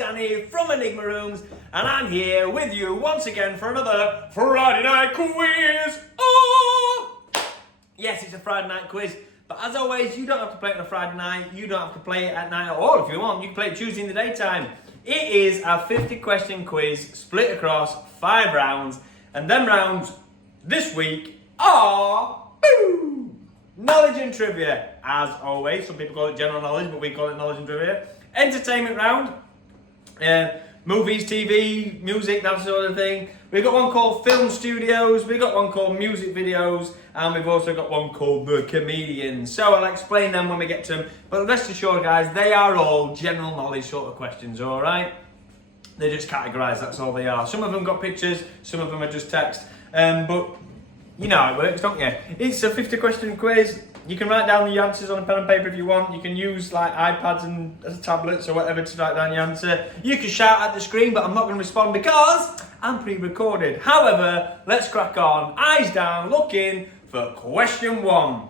Danny from Enigma Rooms, and I'm here with you once again for another Friday night quiz. Oh! Yes, it's a Friday night quiz, but as always, you don't have to play it on a Friday night, you don't have to play it at night at all if you want, you can play it Tuesday in the daytime. It is a 50-question quiz split across 5 rounds, and them rounds this week are knowledge and trivia, as always. Some people call it general knowledge, but we call it knowledge and trivia. Entertainment round, movies, TV, music, that sort of thing. We've got one called film studios, we've got one called music videos, and we've also got one called the comedians. So I'll explain them when we get to them, but rest assured guys, they are all general knowledge sort of questions, alright? They're just categorised, that's all they are. Some of them got pictures, some of them are just text, but you know how it works, don't you? It's a 50-question quiz. You can write down the answers on a pen and paper if you want. You can use like iPads and tablets or whatever to write down your answer. You can shout at the screen, but I'm not going to respond because I'm pre-recorded. However, let's crack on. Eyes down, looking for question 1.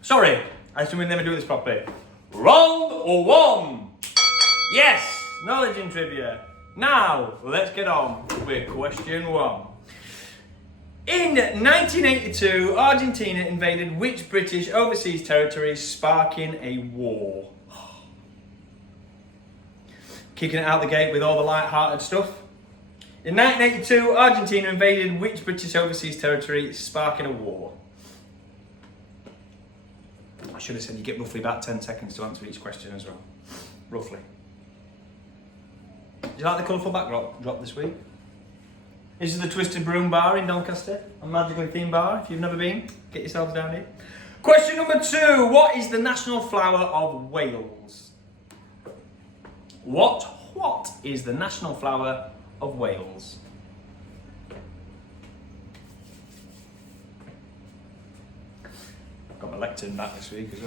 Sorry, I assume we never do this properly. Round 1. Yes, knowledge and trivia. Now, let's get on with question 1. In 1982, Argentina invaded which British overseas territory, sparking a war? Kicking it out the gate with all the light-hearted stuff. In 1982, Argentina invaded which British overseas territory, sparking a war? I should have said you get roughly about 10 seconds to answer each question as well. Roughly. Do you like the colourful backdrop this week? This is the Twisted Broom Bar in Doncaster, a magically themed bar. If you've never been, get yourselves down here. Question number 2. What is the national flower of Wales? What is the national flower of Wales? Got my lectern back this week as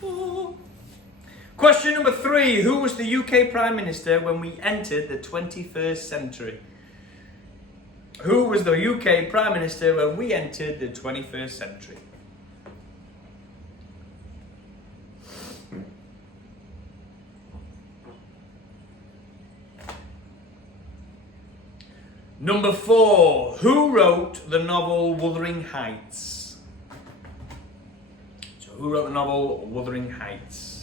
well. Question number 3. Who was the UK Prime Minister when we entered the 21st century? Who was the UK Prime Minister when we entered the 21st century? Number 4. Who wrote the novel Wuthering Heights? So who wrote the novel Wuthering Heights?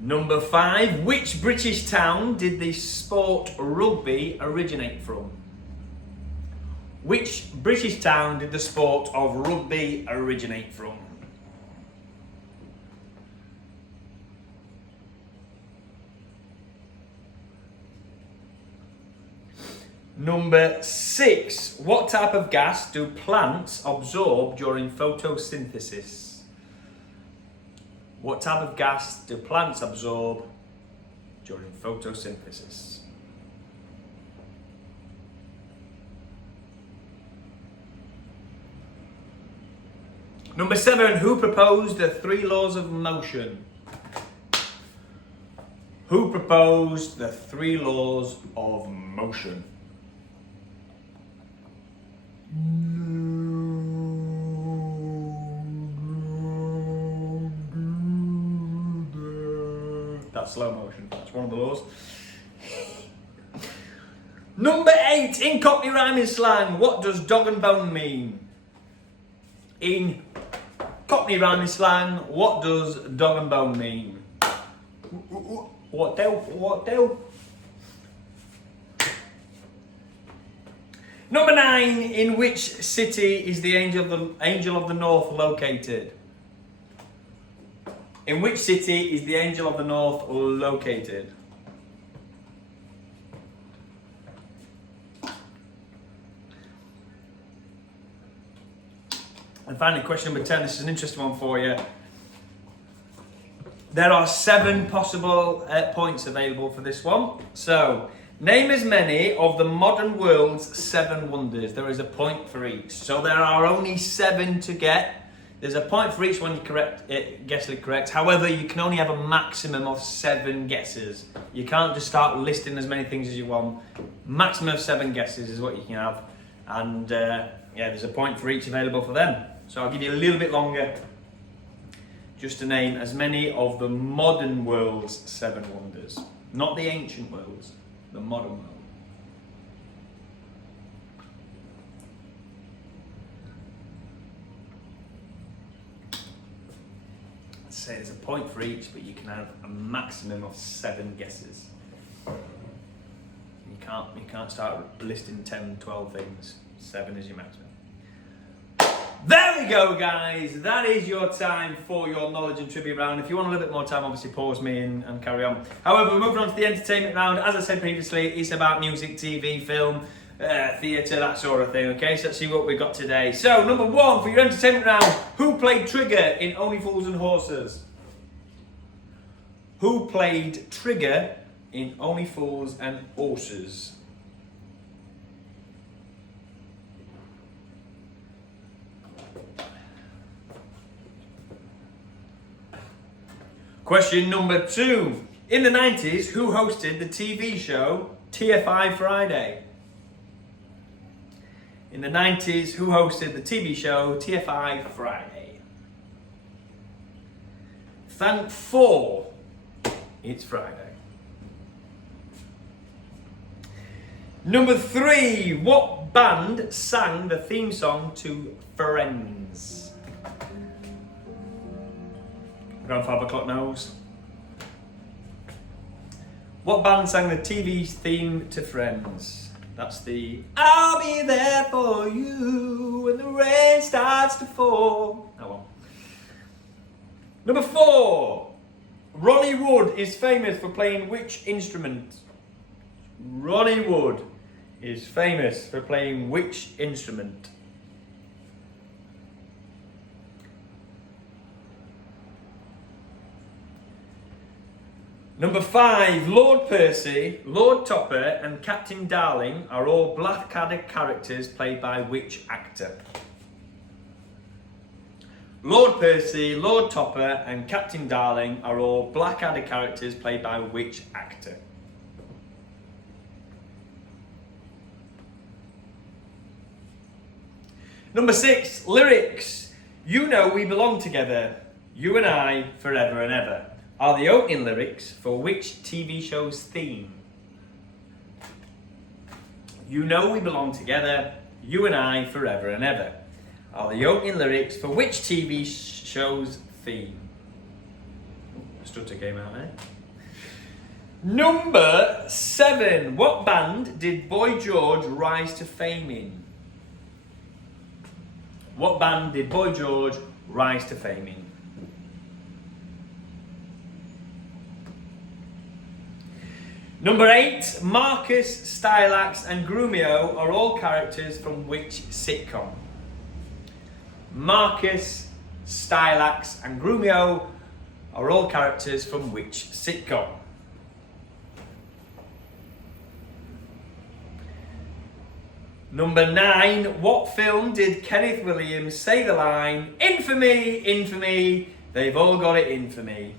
Number 5, which British town did the sport rugby originate from? Which British town did the sport of rugby originate from? Number 6, what type of gas do plants absorb during photosynthesis? What type of gas do plants absorb during photosynthesis? Number 7, who proposed the 3 laws of motion? Who proposed the 3 laws of motion? That's slow motion. That's one of the laws. Number 8, in Cockney rhyming slang, what does dog and bone mean? In Cockney rhyming slang, what does dog and bone mean? What do? Number 9, in which city is the Angel of the North located? In which city is the Angel of the North located? And finally, question number 10. This is an interesting one for you. There are 7 possible points available for this one. So, name as many of the modern world's 7 wonders. There is a point for each. So there are only 7 to get. There's a point for each one you guess it correct. However, you can only have a maximum of 7 guesses. You can't just start listing as many things as you want. Maximum of 7 guesses is what you can have. And yeah, there's a point for each available for them. So I'll give you a little bit longer just to name as many of the modern world's 7 wonders. Not the ancient worlds, the modern world. I'd say there's a point for each, but you can have a maximum of 7 guesses. You can't start listing 10, 12 things. 7 is your maximum. There we go, guys. That is your time for your knowledge and trivia round. If you want a little bit more time, obviously pause me and carry on. However, we're moving on to the entertainment round. As I said previously, it's about music, TV, film, theatre, that sort of thing. Okay, so let's see what we've got today. So, number 1 for your entertainment round. Who played Trigger in Only Fools and Horses? Who played Trigger in Only Fools and Horses? Question number 2. In the 90s, who hosted the TV show TFI Friday? In the 90s, who hosted the TV show TFI Friday? Thank 4. It's Friday. Number 3. What band sang the theme song to Friends? Grandfather Clock knows. What band sang the TV theme to Friends? That's the I'll be there for you when the rain starts to fall. Oh well. Number 4. Ronnie Wood is famous for playing which instrument? Ronnie Wood is famous for playing which instrument? Number 5, Lord Percy, Lord Topper and Captain Darling are all Blackadder characters played by which actor? Lord Percy, Lord Topper and Captain Darling are all Blackadder characters played by which actor? Number 6, lyrics. You know we belong together, you and I, forever and ever, are the opening lyrics for which TV show's theme? You know we belong together, you and I, forever and ever, are the opening lyrics for which TV show's theme? Stutter came out there. Number 7. What band did Boy George rise to fame in? What band did Boy George rise to fame in? Number 8, Marcus, Stylax and Grumio are all characters from which sitcom? Marcus, Stylax and Grumio are all characters from which sitcom? Number 9, what film did Kenneth Williams say the line, "Infamy, infamy, they've all got it in for me"?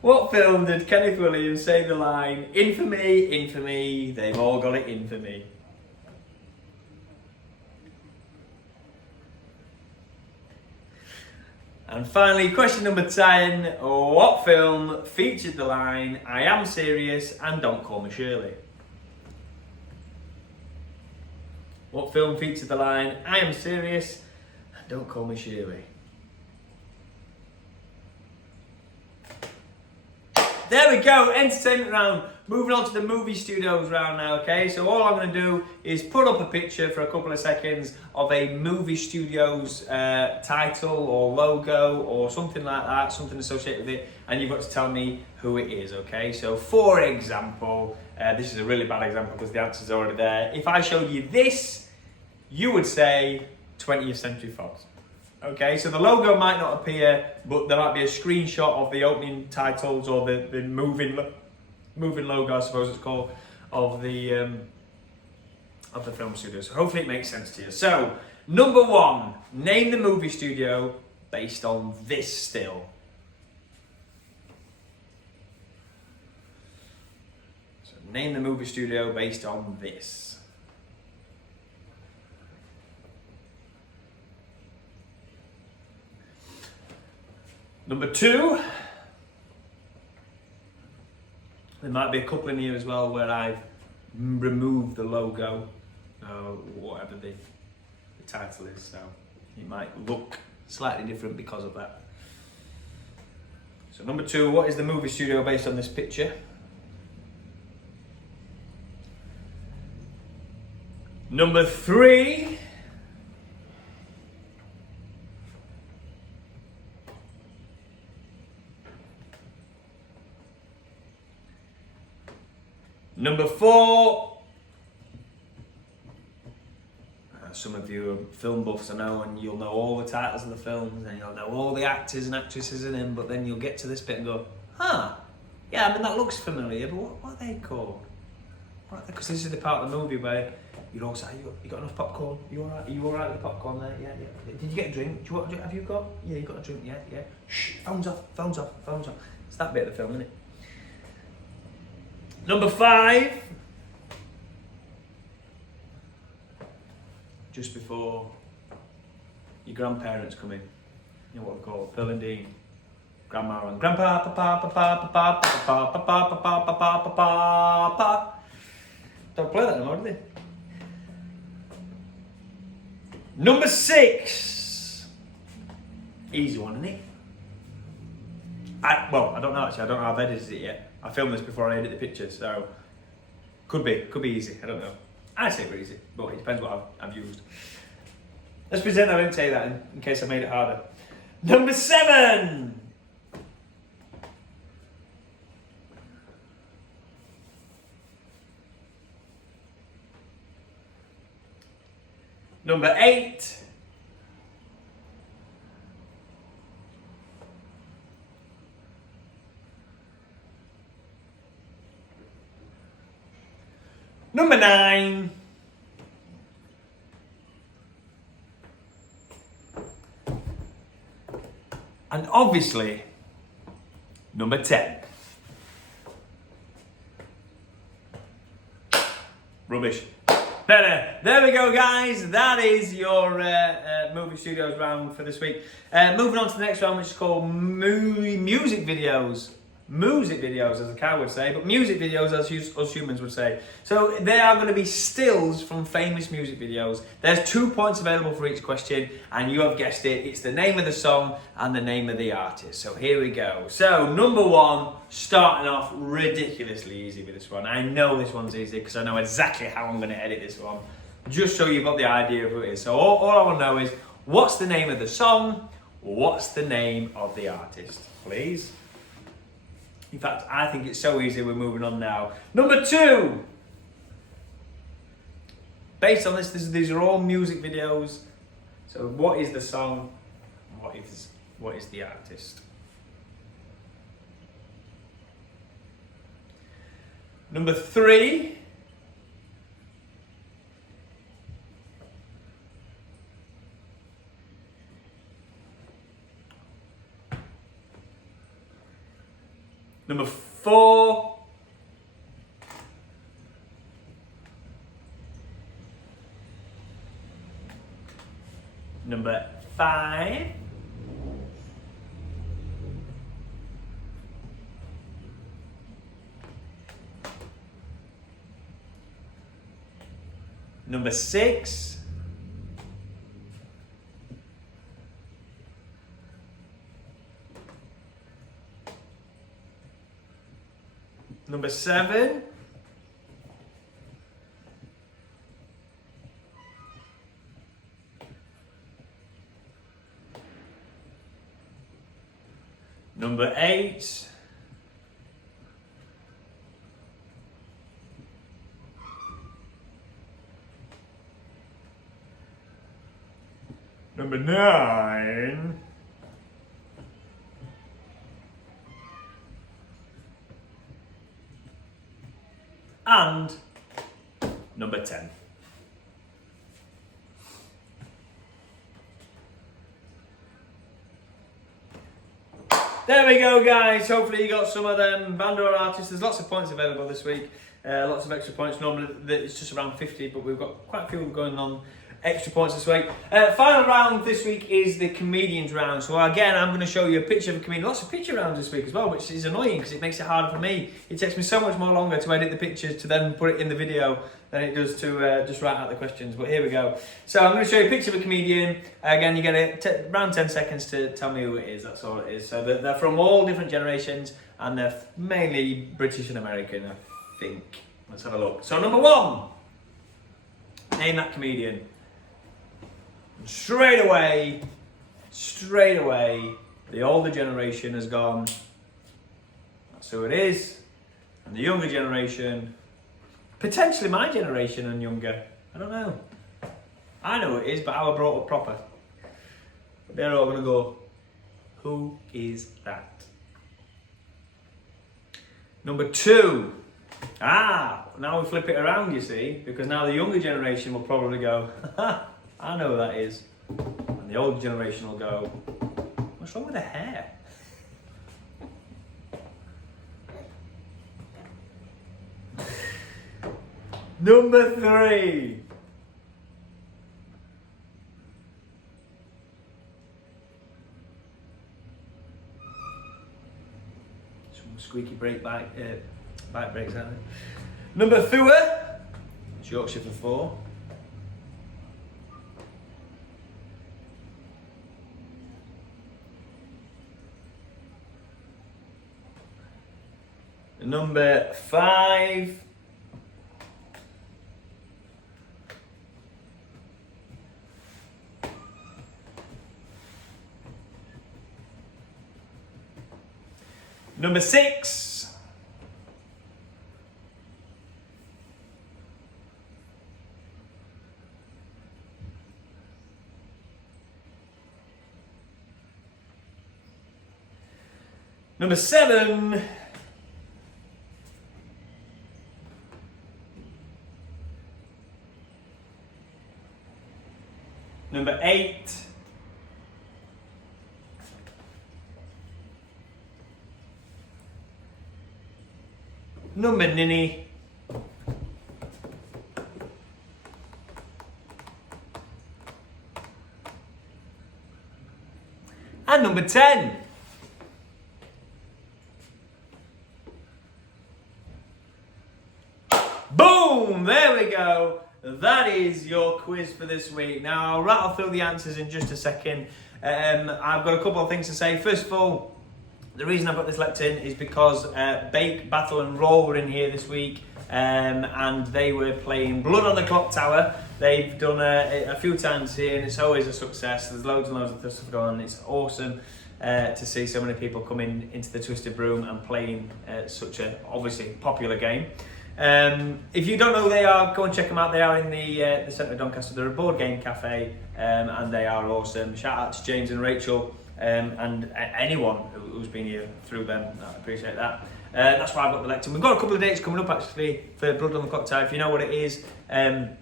What film did Kenneth Williams say the line, "Infamy, infamy, they've all got it in for me"? And finally, question number 10, what film featured the line, "I am serious and don't call me Shirley"? What film featured the line, "I am serious and don't call me Shirley"? There we go, entertainment round. Moving on to the movie studios round now, okay? So all I'm going to do is put up a picture for a couple of seconds of a movie studio's title or logo or something like that, something associated with it, and you've got to tell me who it is, okay? So for example, this is a really bad example because the answer's already there. If I showed you this, you would say 20th Century Fox. Okay, so the logo might not appear, but there might be a screenshot of the opening titles or the moving logo, I suppose it's called, of the film studio. So hopefully it makes sense to you. So, number 1, name the movie studio based on this still. So name the movie studio based on this. Number 2. There might be a couple in here as well where I've removed the logo, whatever the title is, so it might look slightly different because of that. So number 2, what is the movie studio based on this picture? Number 3. Number 4. Some of you are film buffs, I know, and you'll know all the titles of the films and you'll know all the actors and actresses in them, but then you'll get to this bit and go, yeah, I mean that looks familiar, but what are they called? Because this is the part of the movie where you'd all say, you got enough popcorn? You alright? Are you alright with the popcorn there? Yeah. Did you get a drink? Have you got? Yeah, you got a drink? Yeah. Shh, phones off. It's that bit of the film, isn't it? Number 5. Just before your grandparents come in. You know what we call it? Bill and Dean. Grandma and Grandpa, pa. Don't play that anymore, do they? Number 6. Easy one, isn't it? I don't know actually. I don't know how I've edited it yet. I filmed this before I edit the picture, so could be easy. I don't know. I'd say we're easy, but it depends what I've used. Let's pretend I didn't say that in case I made it harder. Number 7. Number 8. Number 9. And obviously, number 10. Rubbish. There we go, guys. That is your movie studios round for this week. Moving on to the next round, which is called music videos. Music videos, as the cow would say, but music videos, as us humans would say. So they are going to be stills from famous music videos. There's 2 points available for each question, and you have guessed it. It's the name of the song and the name of the artist. So here we go. So number 1, starting off ridiculously easy with this one. I know this one's easy because I know exactly how I'm going to edit this one, just so you've got the idea of who it is. So all I want to know is, what's the name of the song? What's the name of the artist, please? In fact, I think it's so easy, we're moving on now. Number 2. Based on this, these are all music videos. So what is the song? What is the artist? Number 3. Number 4. Number 5. Number 6. Number 7. Number 8. Number 9. And number 10. There we go, guys. Hopefully you got some of them band or artists. There's lots of points available this week. Lots of extra points. Normally it's just around 50, but we've got quite a few going on extra points this week. Final round this week is the comedians round. So again, I'm going to show you a picture of a comedian. Lots of picture rounds this week as well, which is annoying because it makes it harder for me. It takes me so much more longer to edit the pictures to then put it in the video than it does to just write out the questions. But here we go. So I'm going to show you a picture of a comedian. Again, you get around 10 seconds to tell me who it is. That's all it is. So they're from all different generations and they're mainly British and American, I think. Let's have a look. So number 1, name that comedian. Straight away, the older generation has gone, that's who it is. And the younger generation, potentially my generation and younger, I don't know. I know who it is, but I was brought up proper. But they're all gonna go, who is that? Number 2, now we flip it around, you see, because now the younger generation will probably go, I know who that is. And the older generation will go, what's wrong with the hair? Number 3. Some squeaky bike brakes, aren't they? Number 4. It's Yorkshire for 4. Number 5. Number 6. Number 7. Number 8. Number 9. And number 10. Boom! There we go. That is your quiz for this week. Now, I'll rattle through the answers in just a second. I've got a couple of things to say. First of all, the reason I've got this left in is because Bake, Battle and Roll were in here this week and they were playing Blood on the Clocktower. They've done a few times here and it's always a success. There's loads and loads of stuff going on. It's awesome to see so many people coming into the Twisted Broom and playing such a obviously popular game. If you don't know who they are, go and check them out. They are in the centre of Doncaster. They're a board game cafe and they are awesome. Shout out to James and Rachel and anyone who's been here through them. I appreciate that. That's why I've got the lectern. We've got a couple of dates coming up actually for Blood on the Clocktower. If you know what it is and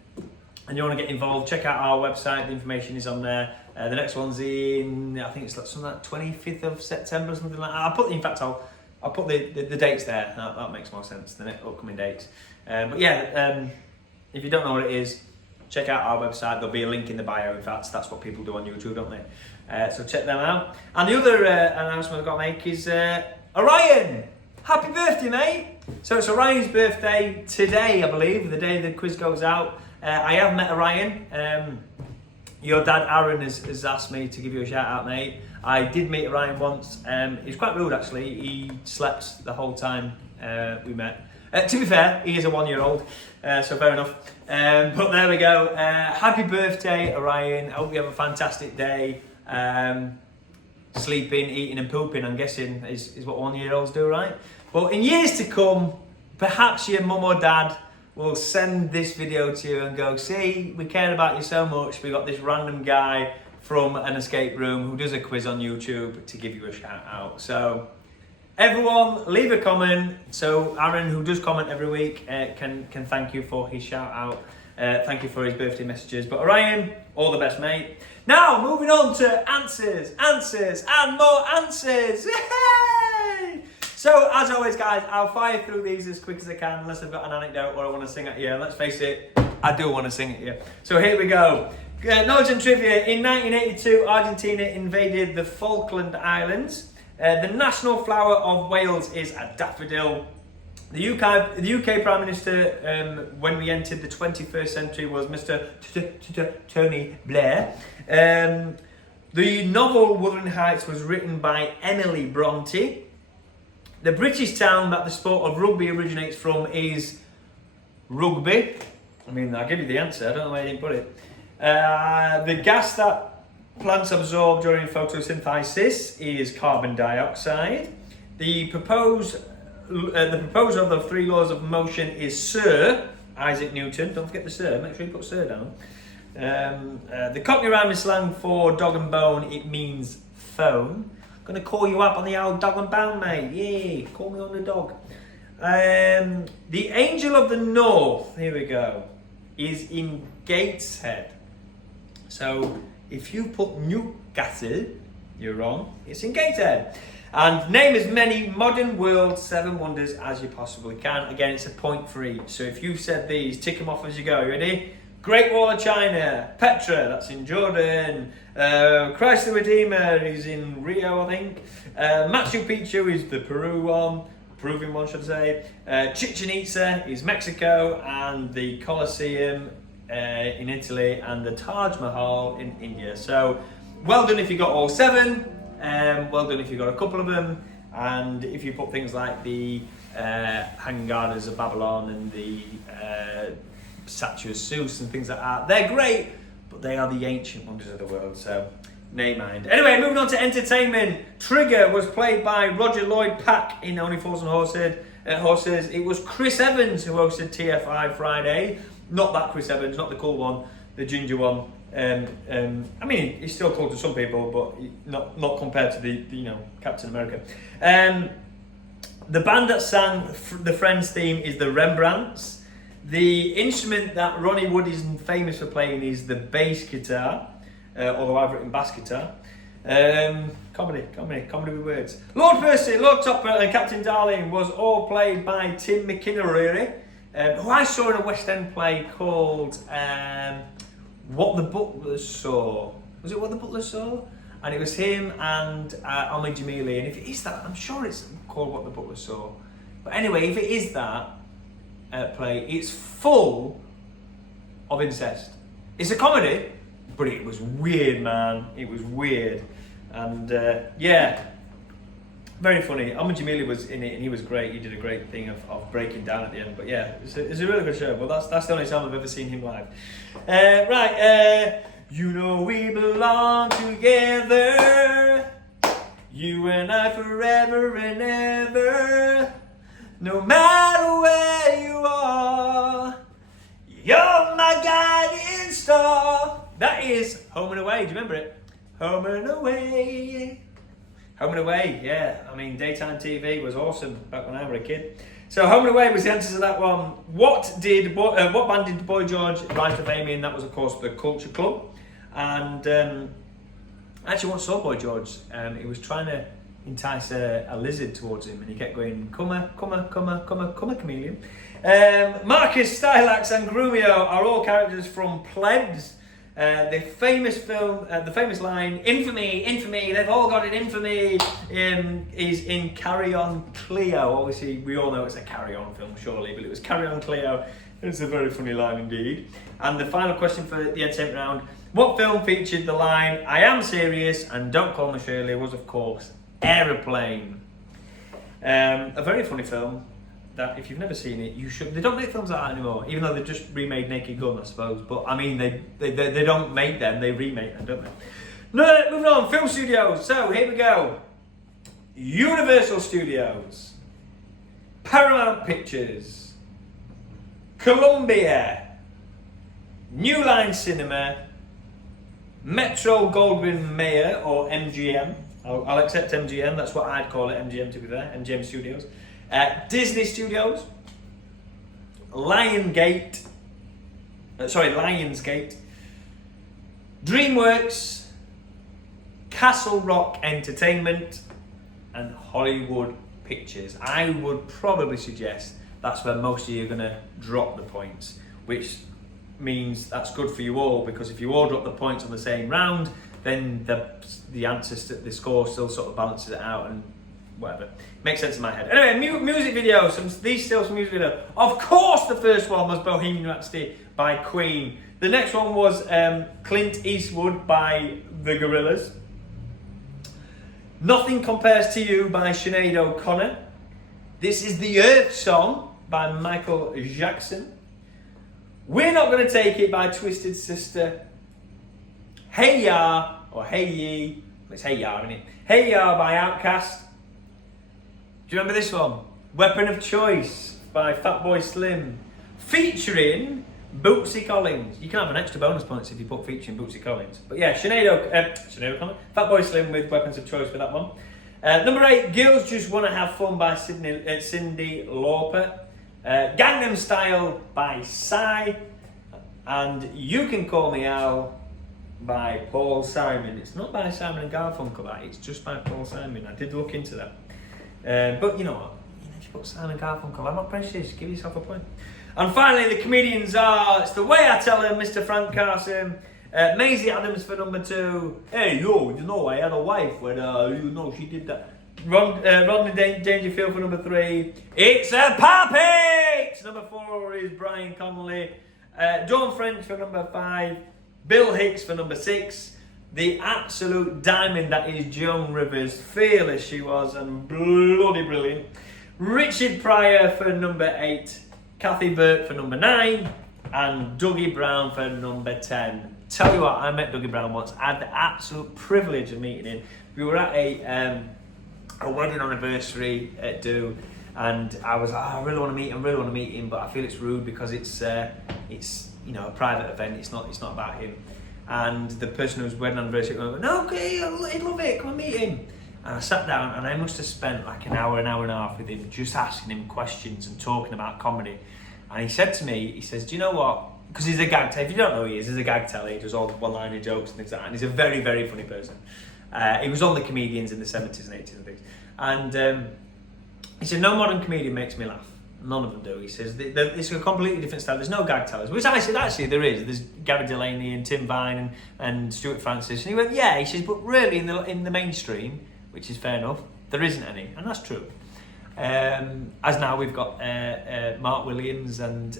you want to get involved, check out our website. The information is on there. The next one's in, I think it's like something like 25th of September or something like that. I'll put the dates there. That makes more sense than upcoming dates. But yeah, if you don't know what it is, check out our website. There'll be a link in the bio. In fact, that's what people do on YouTube, don't they? So check them out. And the other announcement I've got to make is Orion. Happy birthday, mate! So it's Orion's birthday today, I believe, the day the quiz goes out. I have met Orion. Your dad Aaron has asked me to give you a shout out, mate. I did meet Orion once. He was quite rude actually. He slept the whole time we met. To be fair, he is a 1-year-old, so fair enough. But there we go. Happy birthday, Orion. I hope you have a fantastic day. Sleeping, eating and pooping, I'm guessing, is what 1-year-olds do, right? Well, in years to come, perhaps your mum or dad will send this video to you and go, see, we cared about you so much, we got this random guy from an escape room who does a quiz on YouTube to give you a shout out. So everyone leave a comment so Aaron, who does comment every week, can thank you for his shout out. Thank you for his birthday messages. But Orion, all the best, mate. Now moving on to answers and more answers. Yay! So as always guys, I'll fire through these as quick as I can unless I've got an anecdote or I want to sing at you. Let's face it, I do want to sing at you. So here we go. Knowledge and trivia. In 1982, Argentina invaded the Falkland Islands. The national flower of Wales is a daffodil. The UK Prime Minister, when we entered the 21st century, was Mr. Tony Blair. The novel Wuthering Heights was written by Emily Bronte. The British town that the sport of rugby originates from is Rugby. I mean, I'll give you the answer. I don't know why I didn't put it. The gas that plants absorb during photosynthesis is carbon dioxide. The proposer of the three laws of motion is Sir Isaac Newton. Don't forget the Sir. Make sure you put Sir down. The Cockney rhyme is slang for dog and bone. It means phone. Gonna call you up on the old dog and bone, mate. Yeah, call me on the dog. The Angel of the North, here we go, is in Gateshead. So if you put Newcastle, you're wrong. It's in Gateshead. And name as many modern world 7 wonders as you possibly can. Again, it's a point for each. So if you've said these, tick them off as you go. Ready? Great Wall of China, Petra, that's in Jordan. Christ the Redeemer is in Rio, I think. Machu Picchu is the Peruvian one, should I say. Chichen Itza is Mexico, and the Colosseum in Italy, and the Taj Mahal in India. So, well done if you got all 7. Well done if you got a couple of them. And if you put things like the Hanging Gardens of Babylon and the Statue of Zeus and things like that, they're great, but they are the ancient wonders of the world, so nay mind. Anyway, moving on to entertainment. Trigger was played by Roger Lloyd Pack in Only Fools and Horses. It was Chris Evans who hosted TFI Friday. Not that Chris Evans, not the cool one, the ginger one. I mean, he's still cool to some people, but not compared to the Captain America. The band that sang the Friends theme is the Rembrandts. The instrument that Ronnie Wood is famous for playing is the bass guitar, although I've written bass guitar. Comedy with words. Lord Percy, Lord Topper and Captain Darling was all played by Tim McInnerary, who I saw in a West End play called What the Butler Saw. Was it What the Butler Saw? And it was him and Omid Jamili. And if it is that, I'm sure it's called What the Butler Saw. But anyway, if it is that play, it's full of incest. It's a comedy, but it was weird, man. It was weird. And yeah, very funny. Omid Jamili was in it and he was great. He did a great thing of breaking down at the end. But yeah, it's a really good show. But that's the only time I've ever seen him live. You know we belong together, you and I forever and ever. No matter where you are, you're my guiding star. That is Home and Away. Do you remember it? Home and Away. Home and Away, yeah. I mean, daytime TV was awesome back when I was a kid. So Home and Away was the answer to that one. What band did Boy George rise to fame in? That was, of course, the Culture Club. And I actually once saw Boy George. He was trying to entice a lizard towards him, and he kept going, come a chameleon. Marcus, Stylax and Grumio are all characters from Plebs. The famous line, infamy, they've all got an infamy, is in Carry On Cleo. Obviously, we all know it's a Carry On film, surely, but it was Carry On Cleo. It's a very funny line indeed. And the final question for the entertainment round, what film featured the line, I am serious and don't call me Shirley, was of course Aeroplane. A very funny film that if you've never seen it, you should. They don't make films like that anymore, even though they've just remade Naked Gun, I suppose. But I mean, they don't make them, they remake them, don't they? No, moving on, film studios. So here we go. Universal Studios, Paramount Pictures, Columbia, New Line Cinema, Metro Goldwyn Mayer or MGM. I'll accept MGM, that's what I'd call it, MGM to be fair, MGM Studios. Disney Studios, Lionsgate, DreamWorks, Castle Rock Entertainment, and Hollywood Pictures. I would probably suggest that's where most of you are going to drop the points, which means that's good for you all, because if you all drop the points on the same round, then the answers to the score still sort of balances it out and whatever. Makes sense in my head. Anyway, music video. These still some music video. Of course, the first one was Bohemian Rhapsody by Queen. The next one was Clint Eastwood by The Gorillaz. Nothing Compares to You by Sinead O'Connor. This is The Earth Song by Michael Jackson. We're Not Gonna Take It by Twisted Sister. Hey Ya, or Hey Ye, it's Hey Ya, isn't it? Hey Ya by Outkast. Do you remember this one? Weapon of Choice by Fatboy Slim. Featuring Bootsy Collins. You can have an extra bonus points if you put featuring Bootsy Collins. But yeah, Sinead O'Connor, Fatboy Slim with Weapons of Choice for that one. Number 8, Girls Just Wanna Have Fun by Cyndi Lauper. Gangnam Style by Psy. And You Can Call Me Al by Paul Simon. It's not by Simon and Garfunkel, that. It's just by Paul Simon. I did look into that. But you know what? If you put Simon and Garfunkel, I'm not precious. Give yourself a point. And finally, the comedians are, it's The Way I Tell Him, Mr. Frank Carson. Maisie Adams for number 2. Hey, yo, you know, I had a wife when, you know, she did that. Rodney Dangerfield for number 3. It's a Puppet! Number 4 is Brian Connolly. Dawn French for number 5. Bill Hicks for number 6. The absolute diamond that is Joan Rivers. Fearless she was and bloody brilliant. Richard Pryor for number 8. Kathy Burke for number 9. And Dougie Brown for number 10. Tell you what, I met Dougie Brown once. I had the absolute privilege of meeting him. We were at a wedding anniversary at Do, and I was like, I really want to meet him, but I feel it's rude because it's you know, a private event. It's not about him. And the person whose wedding anniversary went, no, okay, I'd love it. Come and meet him. And I sat down, and I must have spent like an hour and a half with him, just asking him questions and talking about comedy. And he said to me, he says, do you know what? Because he's a gag teller. If you don't know who he is, he's a gag teller. He does all the one-liner jokes and things like that. And he's a very, very funny person. He was on the comedians in the 70s and 80s and things. And he said, no modern comedian makes me laugh. None of them do. He says, it's a completely different style. There's no gag tellers. Which I said, actually, there is. There's Gary Delaney and Tim Vine and Stuart Francis. And he went, yeah. He says, but really, in the mainstream, which is fair enough, there isn't any. And that's true. As now we've got Mark Williams and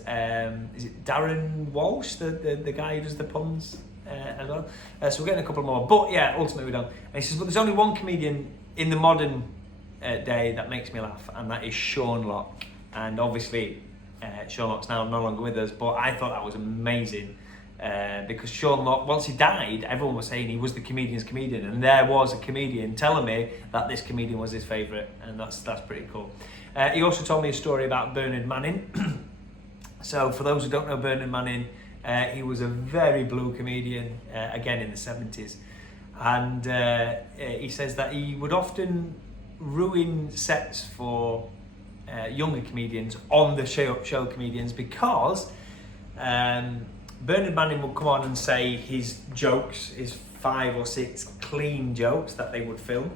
is it Darren Walsh, the guy who does the puns as well. So we're getting a couple more, but yeah, ultimately we don't. And he says, but there's only one comedian in the modern day that makes me laugh, and that is Sean Locke. And obviously Sean Locke's now no longer with us, but I thought that was amazing. Because Sean Locke, once he died, everyone was saying he was the comedian's comedian, and there was a comedian telling me that this comedian was his favourite, and that's pretty cool. He also told me a story about Bernard Manning. So for those who don't know Bernard Manning, he was a very blue comedian, again in the 70s, and he says that he would often ruin sets for younger comedians on the show comedians because Bernard Manning would come on and say his jokes, his 5 or 6 clean jokes that they would film,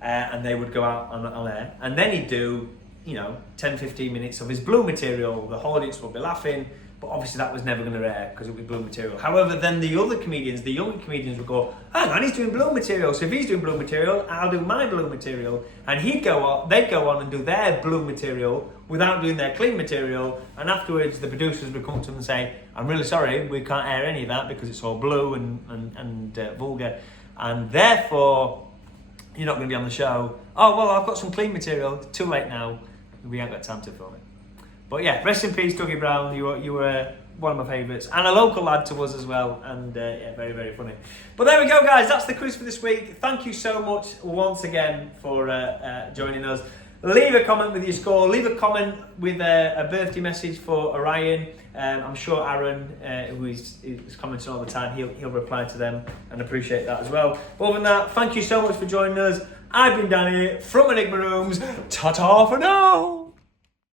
and they would go out on air, and then he'd do, 10-15 minutes of his blue material. The audience would be laughing, but obviously that was never going to air because it would be blue material. However, then the other comedians, the younger comedians, would go, hang on, he's doing blue material, so if he's doing blue material, I'll do my blue material, and they'd go on and do their blue material without doing their clean material, and afterwards the producers would come to them and say, I'm really sorry, we can't air any of that because it's all blue and vulgar, and therefore you're not going to be on the show. Oh, well, I've got some clean material, too late now, we ain't got time to film it. But yeah, rest in peace, Dougie Brown. You were one of my favourites, and a local lad to us as well, and yeah, very, very funny. But there we go, guys, that's the quiz for this week. Thank you so much once again for joining us. Leave a comment with your score, leave a comment with a birthday message for Orion. I'm sure Aaron, who is commenting all the time, he'll reply to them and appreciate that as well. But other than that, thank you so much for joining us. I've been Danny from Enigma Rooms. Ta-ta for now!